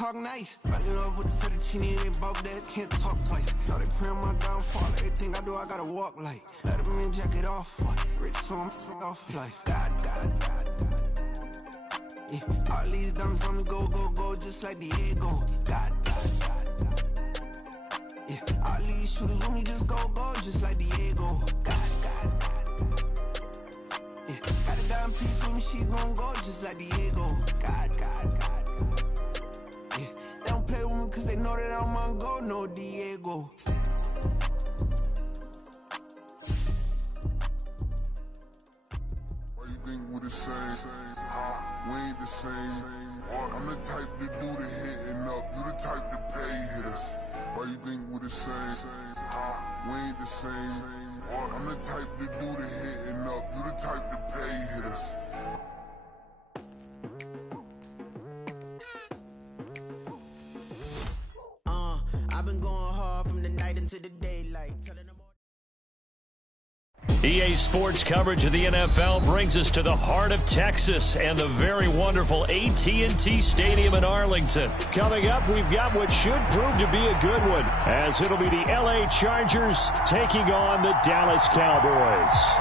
talk nice. Fucking up with the fettuccine, ain't both that, can't talk twice. Know they pray on my downfall, everything I do, I gotta walk like. Let them in, jacket off, what? Rich, so I'm off life. God. Yeah, all these diamonds on me go, just like Diego. God. Yeah, all these shooters with me just go, just like Diego. God. Yeah, got a dime piece with me, she gon' go, just like Diego. God. Yeah, they don't play with me cause they know that I'm on go, no Diego. Why you think we're the same? We ain't the same. I'm the type to do the hitting up, you the type to pay hitters. Why you think we're the same? We ain't the same. I'm the type to do the hitting up, you the type to pay hitters. I've been going hard from the night into the daylight. EA Sports coverage of the NFL brings us to the heart of Texas and the very wonderful AT&T Stadium in Arlington. Coming up, we've got what should prove to be a good one, as it'll be the LA Chargers taking on the Dallas Cowboys.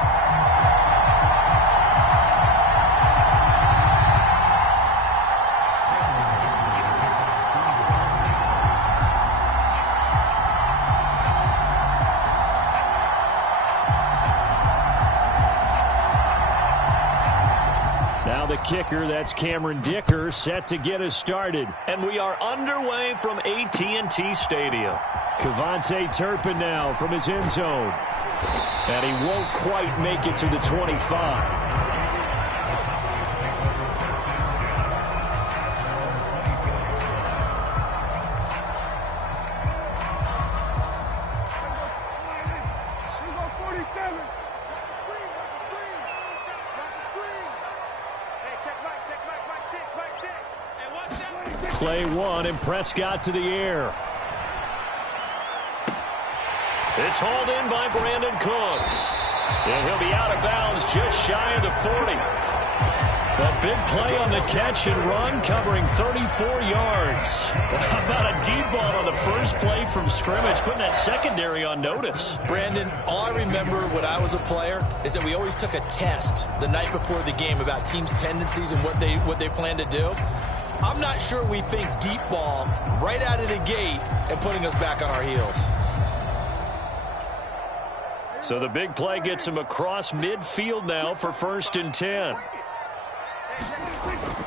The kicker, that's Cameron Dicker, set to get us started. And we are underway from AT&T Stadium. Cavante Turpin now from his end zone. And he won't quite make it to the 25. Play one, and Prescott to the air. It's hauled in by Brandon Cooks. And he'll be out of bounds just shy of the 40. A big play on the catch and run, covering 34 yards. How about a deep ball on the first play from scrimmage, putting that secondary on notice. Brandon, all I remember when I was a player is that we always took a test the night before the game about teams' tendencies and what they plan to do. I'm not sure we think deep ball right out of the gate and putting us back on our heels. So the big play gets him across midfield now for 1st and 10.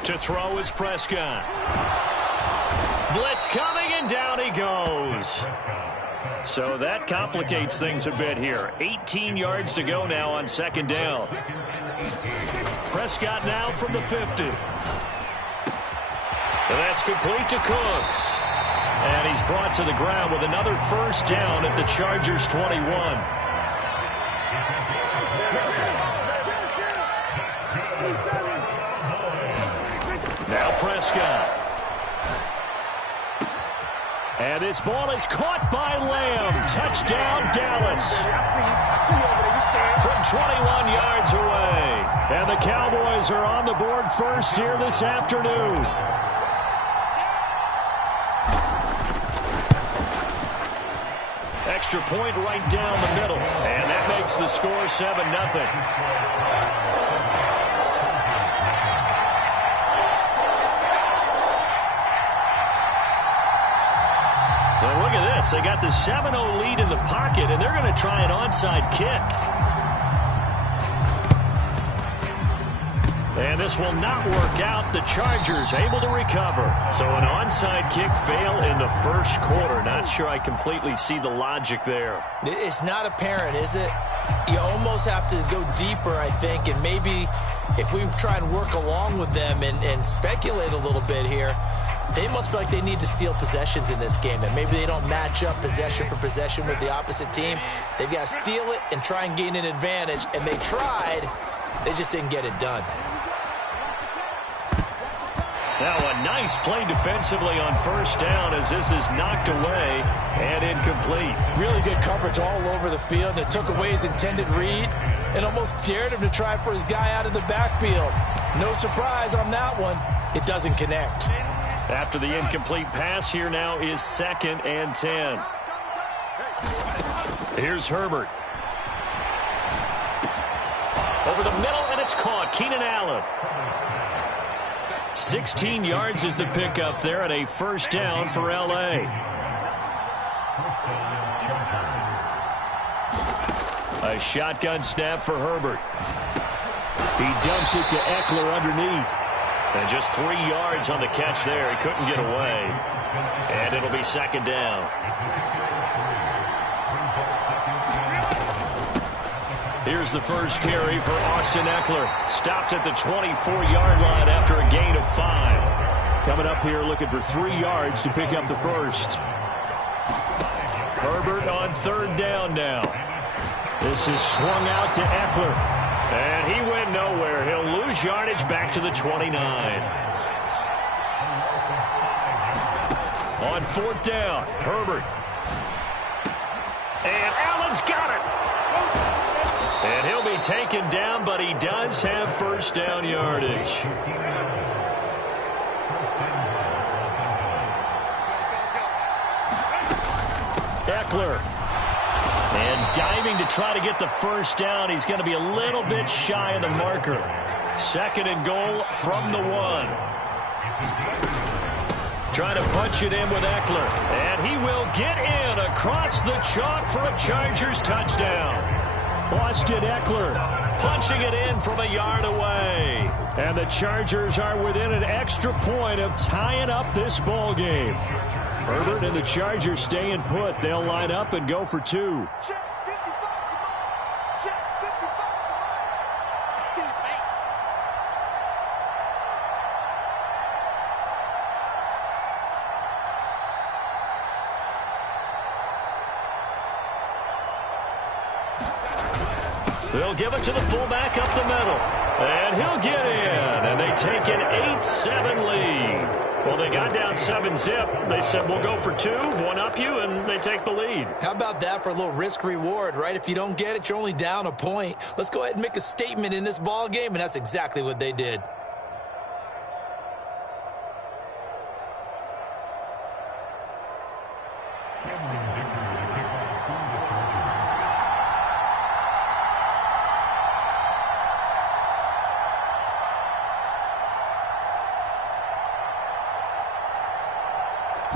To throw is Prescott. Blitz coming, and down he goes. So that complicates things a bit here. 18 yards to go now on 2nd down. Prescott now from the 50. And that's complete to Cooks. And he's brought to the ground with another 1st down at the Chargers' 21. Now Prescott. And this ball is caught by Lamb. Touchdown, Dallas. From 21 yards away. And the Cowboys are on the board first here this afternoon. Extra point right down the middle. And that makes the score 7-0. Well, look at this. They got the 7-0 lead in the pocket, and they're going to try an onside kick. And this will not work out. The Chargers able to recover. So an onside kick fail in the 1st quarter. Not sure I completely see the logic there. It's not apparent, is it? You almost have to go deeper, I think, and maybe if we try and work along with them and speculate a little bit here, they must feel like they need to steal possessions in this game, and maybe they don't match up possession for possession with the opposite team. They've got to steal it and try and gain an advantage, and they tried. They just didn't get it done. Now a nice play defensively on 1st down as this is knocked away and incomplete. Really good coverage all over the field, and it took away his intended read and almost dared him to try for his guy out of the backfield. No surprise on that one. It doesn't connect. After the incomplete pass, here now is 2nd and 10. Here's Herbert. Over the middle, and it's caught. Keenan Allen. 16 yards is the pickup there, and a first down for L.A. A shotgun snap for Herbert. He dumps it to Eckler underneath. And just 3 yards on the catch there. He couldn't get away. And it'll be 2nd down. Here's the first carry for Austin Eckler. Stopped at the 24-yard line after a gain of 5. Coming up here looking for 3 yards to pick up the first. Herbert on 3rd down now. This is swung out to Eckler. And he went nowhere. He'll lose yardage back to the 29. On 4th down, Herbert. And Allen's got it. And he'll be taken down, but he does have first down yardage. Eckler. And diving to try to get the first down. He's going to be a little bit shy of the marker. 2nd and goal from the 1. Trying to punch it in with Eckler. And he will get in across the chalk for a Chargers touchdown. Austin Eckler punching it in from a yard away. And the Chargers are within an extra point of tying up this ball game. Herbert and the Chargers staying put. They'll line up and go for 2. They'll give it to the fullback up the middle. And he'll get in. And they take an 8-7 lead. Well, they got down 7-zip. They said, we'll go for 2, one up you, and they take the lead. How about that for a little risk-reward, right? If you don't get it, you're only down a point. Let's go ahead and make a statement in this ball game, and that's exactly what they did.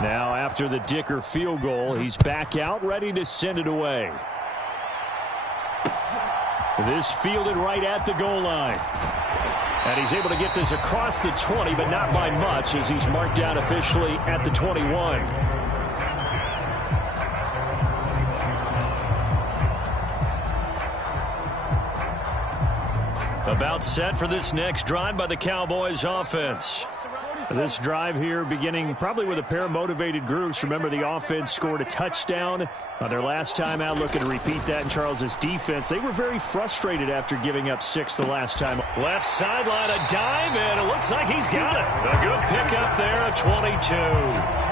Now, after the Dicker field goal, he's back out, ready to send it away. This fielded right at the goal line. And he's able to get this across the 20, but not by much, as he's marked down officially at the 21. About set for this next drive by the Cowboys offense. This drive here beginning probably with a pair of motivated groups. Remember, the offense scored a touchdown their last time out, looking to repeat that in Charles's defense. They were very frustrated after giving up 6 the last time. Left sideline, a dive, and it looks like he's got it. A good pickup there, a 22.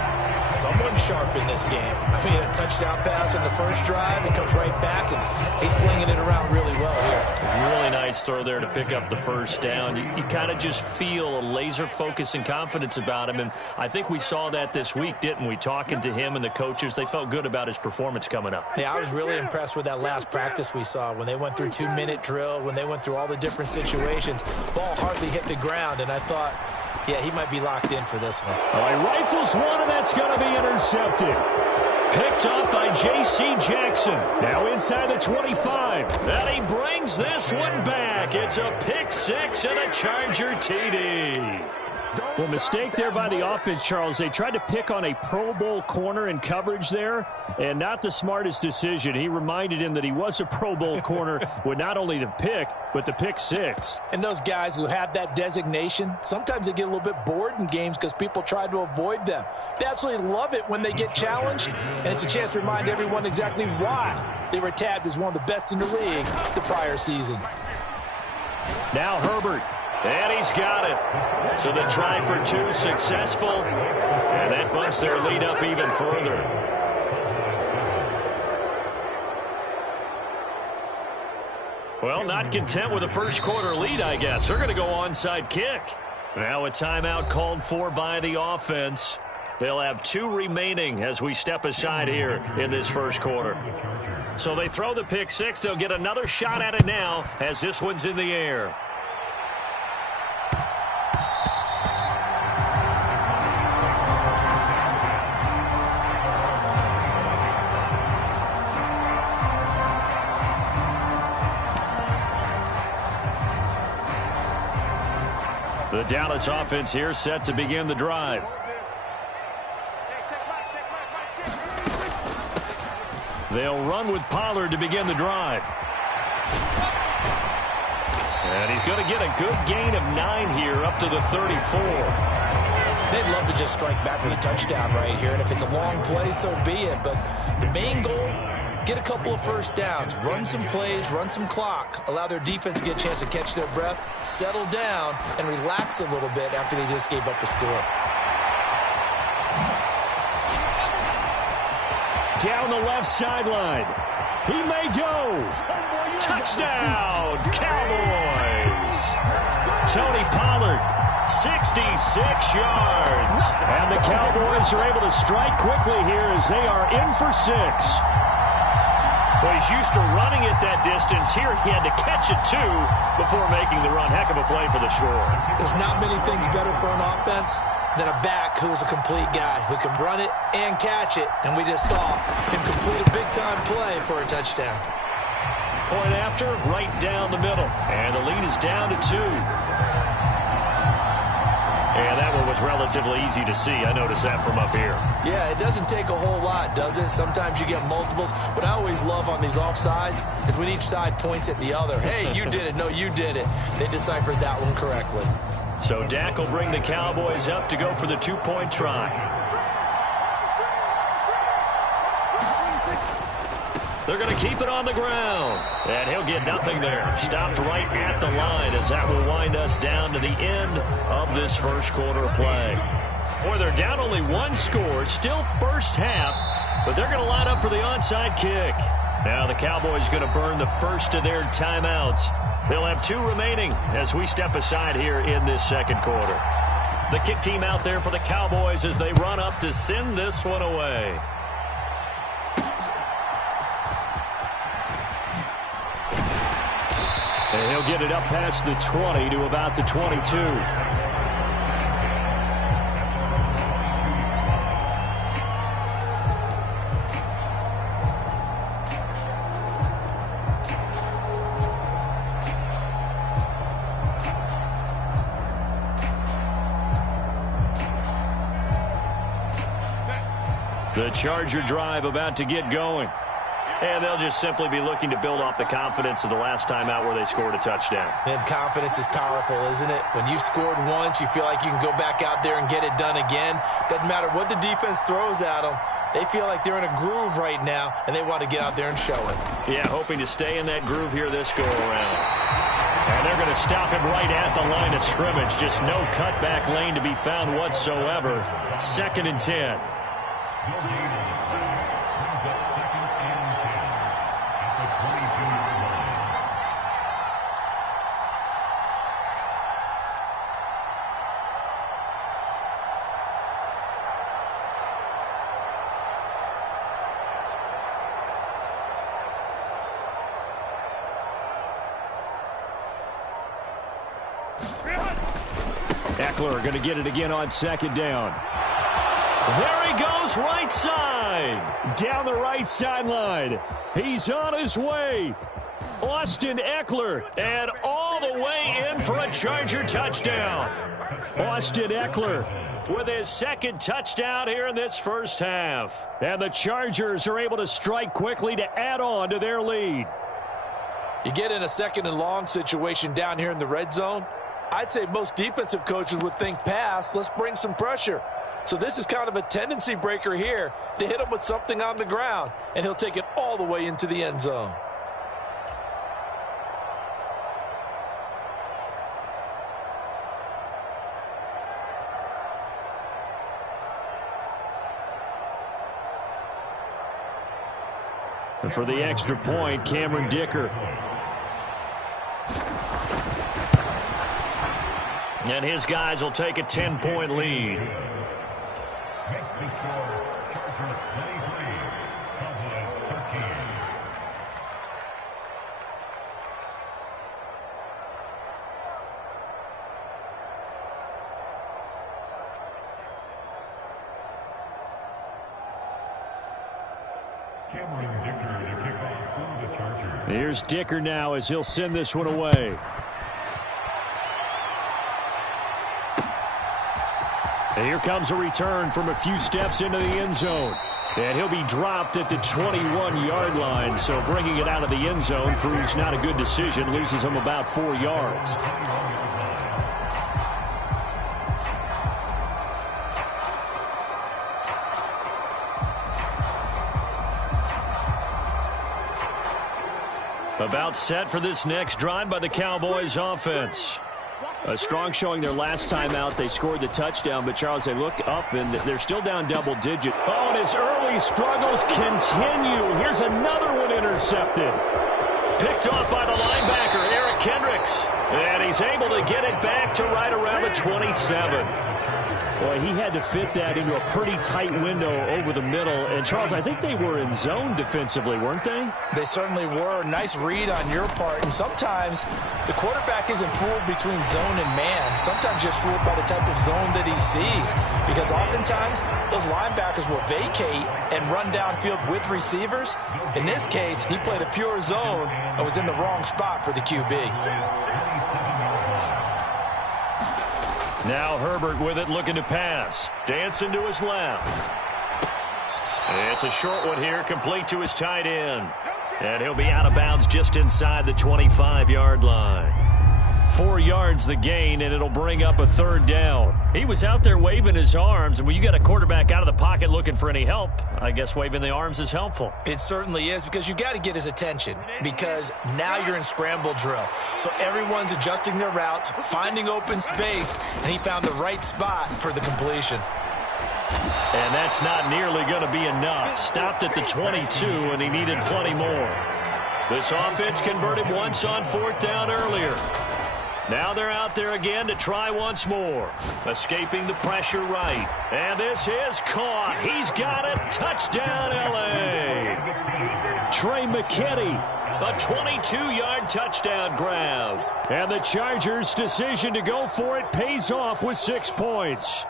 Someone sharp in this game. I mean, a touchdown pass in the first drive. It comes right back, and he's flinging it around really well here. Really nice throw there to pick up the first down. You kind of just feel a laser focus and confidence about him, and I think we saw that this week, didn't we? Talking to him and the coaches, they felt good about his performance coming up. Yeah, I was really impressed with that last practice we saw when they went through 2-minute drill, when they went through all the different situations. Ball hardly hit the ground, and I thought, yeah, he might be locked in for this one. He rifles one, and that's going to be intercepted. Picked up by J.C. Jackson. Now inside the 25. And he brings this one back. It's a pick 6 and a Charger TD. Well, mistake there by the offense, Charles. They tried to pick on a Pro Bowl corner in coverage there, and not the smartest decision. He reminded him that he was a Pro Bowl corner with not only the pick, but the pick 6. And those guys who have that designation, sometimes they get a little bit bored in games because people try to avoid them. They absolutely love it when they get challenged, and it's a chance to remind everyone exactly why they were tabbed as one of the best in the league the prior season. Now Herbert. And he's got it. So the try for 2 successful. And that bumps their lead up even further. Well, not content with a first quarter lead, I guess. They're going to go onside kick. Now a timeout called for by the offense. They'll have 2 remaining as we step aside here in this first quarter. So they throw the pick 6. They'll get another shot at it now as this one's in the air. The Dallas offense here set to begin the drive. They'll run with Pollard to begin the drive. And he's going to get a good gain of 9 here up to the 34. They'd love to just strike back with a touchdown right here, and if it's a long play, so be it. But the main goal, get a couple of first downs, run some plays, run some clock, allow their defense to get a chance to catch their breath, settle down, and relax a little bit after they just gave up the score. Down the left sideline. He may go. Touchdown, Cowboys. Tony Pollard, 66 yards. And the Cowboys are able to strike quickly here as they are in for 6. Well, he's used to running it that distance. Here he had to catch it, too, before making the run. Heck of a play for the score. There's not many things better for an offense than a back who is a complete guy who can run it and catch it. And we just saw him complete a big-time play for a touchdown. Point after, right down the middle. And the lead is down to 2. And that one was relatively easy to see. I noticed that from up here. Yeah, it doesn't take a whole lot, does it? Sometimes you get multiples. What I always love on these offsides is when each side points at the other. Hey, you did it. No, you did it. They deciphered that one correctly. So Dak will bring the Cowboys up to go for the 2-point try. They're going to keep it on the ground. And he'll get nothing there. Stopped right at the line as that will wind us down to the end of this first quarter play. Boy, they're down only 1 score. Still first half. But they're going to line up for the onside kick. Now the Cowboys going to burn the first of their timeouts. They'll have 2 remaining as we step aside here in this second quarter. The kick team out there for the Cowboys as they run up to send this one away. And he'll get it up past the 20 to about the 22. The Charger drive about to get going. And they'll just simply be looking to build off the confidence of the last time out where they scored a touchdown. And confidence is powerful, isn't it? When you've scored once, you feel like you can go back out there and get it done again. Doesn't matter what the defense throws at them. They feel like they're in a groove right now, and they want to get out there and show it. Yeah, hoping to stay in that groove here this go-around. And they're going to stop him right at the line of scrimmage. Just no cutback lane to be found whatsoever. 2nd and 10. Eckler going to get it again on 2nd down. There he goes, right side. Down the right sideline. He's on his way. Austin Eckler, and all the way in for a Charger touchdown. Austin Eckler with his 2nd touchdown here in this first half. And the Chargers are able to strike quickly to add on to their lead. You get in a 2nd and long situation down here in the red zone. I'd say most defensive coaches would think pass. Let's bring some pressure. So this is kind of a tendency breaker here to hit him with something on the ground, and he'll take it all the way into the end zone. And for the extra point, Cameron Dicker. And his guys will take a 10-point lead. Makes the score Chargers 23, Cowboys 13. Here's Dicker now as he'll send this one away. And here comes a return from a few steps into the end zone. And he'll be dropped at the 21-yard line. So bringing it out of the end zone proves not a good decision. Loses him about 4 yards. About set for this next drive by the Cowboys offense. A strong showing their last time out. They scored the touchdown, but Charles, they look up and they're still down double digit. Oh, and his early struggles continue. Here's another one intercepted. Picked off by the linebacker, Eric Kendricks. And he's able to get it back to right around the 27. Boy, he had to fit that into a pretty tight window over the middle. And, Charles, I think they were in zone defensively, weren't they? They certainly were. Nice read on your part. And sometimes the quarterback isn't fooled between zone and man. Sometimes just fooled by the type of zone that he sees. Because oftentimes those linebackers will vacate and run downfield with receivers. In this case, he played a pure zone and was in the wrong spot for the QB. Now Herbert with it, looking to pass. Dancing to his left. It's a short one here, complete to his tight end. And he'll be out of bounds just inside the 25-yard line. 4 yards the gain, and it'll bring up a third down. He was out there waving his arms, and when you got a quarterback out of the pocket looking for any help, I guess waving the arms is helpful. It certainly is, because you got to get his attention, because now you're in scramble drill. So everyone's adjusting their routes, finding open space, and he found the right spot for the completion. And that's not nearly going to be enough. Stopped at the 22, and he needed plenty more. This offense converted once on 4th down earlier. Now they're out there again to try once more. Escaping the pressure right. And this is caught. He's got it. Touchdown, L.A. Trey McKinney, a 22-yard touchdown grab. And the Chargers' decision to go for it pays off with 6 points.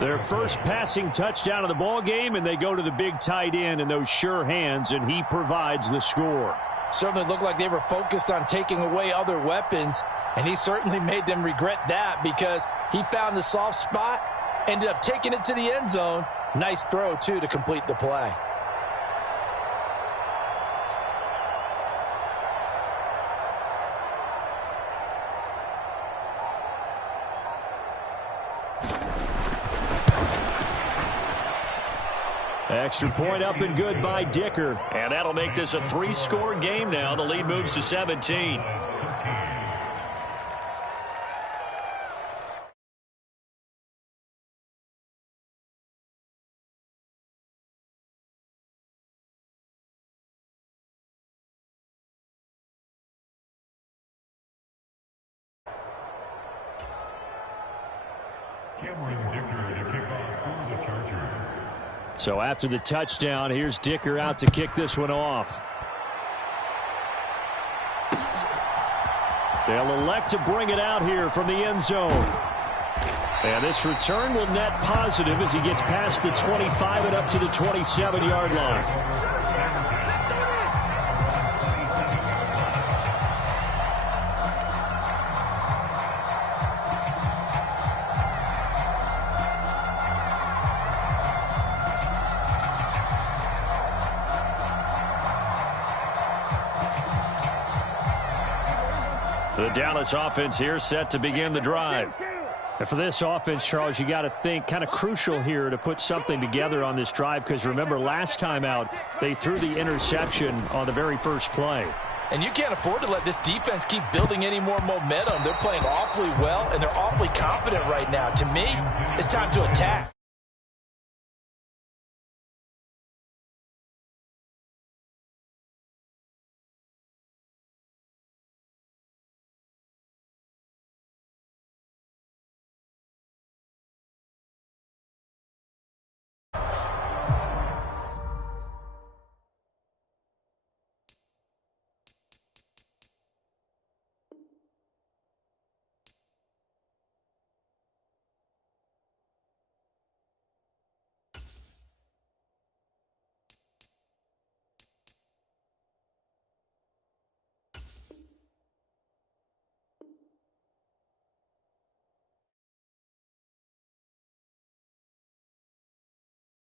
Their first passing touchdown of the ball game, and they go to the big tight end in those sure hands, and he provides the score. Certainly looked like they were focused on taking away other weapons, and he certainly made them regret that because he found the soft spot, ended up taking it to the end zone. Nice throw, too, to complete the play. Extra point up and good by Dicker. And that'll make this a 3-score game now. The lead moves to 17. So after the touchdown, here's Dicker out to kick this one off. They'll elect to bring it out here from the end zone. And this return will net positive as he gets past the 25 and up to the 27-yard line. The Dallas offense here set to begin the drive. And for this offense, Charles, you got to think kind of crucial here to put something together on this drive because remember last time out they threw the interception on the very first play. And you can't afford to let this defense keep building any more momentum. They're playing awfully well, and they're awfully confident right now. To me, it's time to attack.